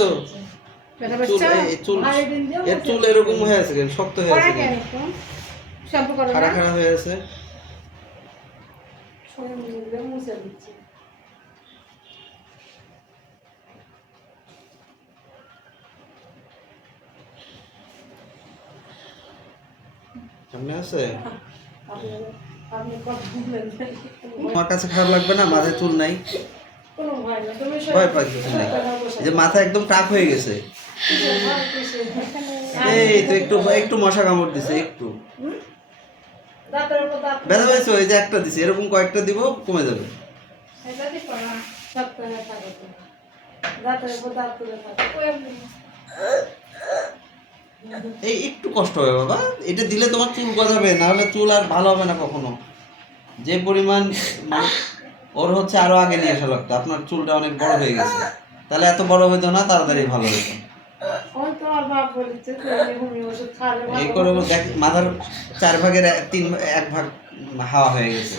পাইছো? চুল এরকম হয়ে আছে কেন? শক্ত হয়ে আছে কেন? খাড়া খাড়া হয়ে আছে। সামনে আছে? তোমার কাছে খারাপ লাগবে না? মাথায় চুল নাই? ভয় পাই কিছু নাই। এই যে মাথা একদম টাক হয়ে গেছে। এই তো একটু একটু মশা কামড় দিছে একটু। ব্যথা পাইছো? এই যে একটা দিছে, এরকম কয়েকটা দিব, কমে যাবে। এই একটু কষ্ট হবে বাবা, এটা দিলে তোমার চুল গজাবে, না হলে চুল আর ভালো হবে না কখনো। যে পরিমাণ ওর হচ্ছে আরো আগে নিয়ে আসা লাগতো, আপনার চুলটা অনেক বড় হয়ে গেছে, তাহলে এত বড় হইতো না, তাড়াতাড়ি ভালো হইতো। এই করে দেখ মাথার 4 ভাগের 1 ভাগ হাওয়া হয়ে গেছে।